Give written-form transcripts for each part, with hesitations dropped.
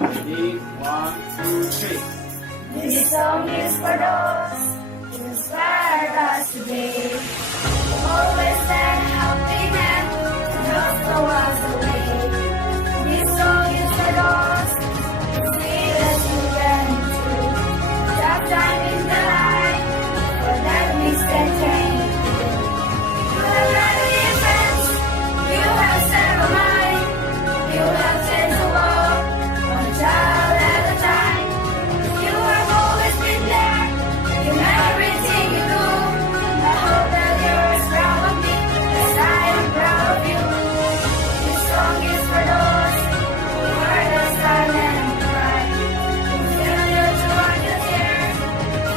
Ready? 1, 2, 3. This song is for those who inspired us today. Always stand helping hand to those who was away. This song is for those who see us you went through. Tough time in the life, for that we stand change. You have had a difference, you have set a mind, you have changed the world, one child at a time. You have always been there in everything you do. I hope that you're as proud of me as I am proud of you. This song is for those who heard us silent cry, who failure to understand,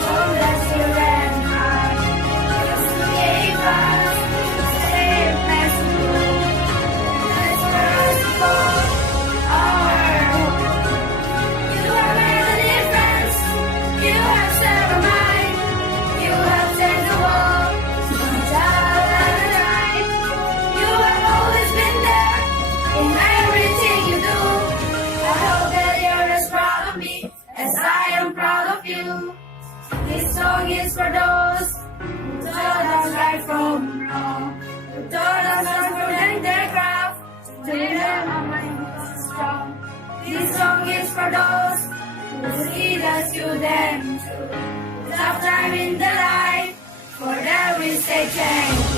told us you ran high. You gave us safe place to go. That's where us to go. Our hope. You have made a difference. You have set a mind. You have changed the world. One child at a time. You have always been there in everything you do. I hope that you're as proud of me as I am proud of you. This song is for those who taught us right from wrong, who taught us how to learn their craft, to learn our minds strong. This song is for those who lead us to them through tough time in the life, for that we stay changed.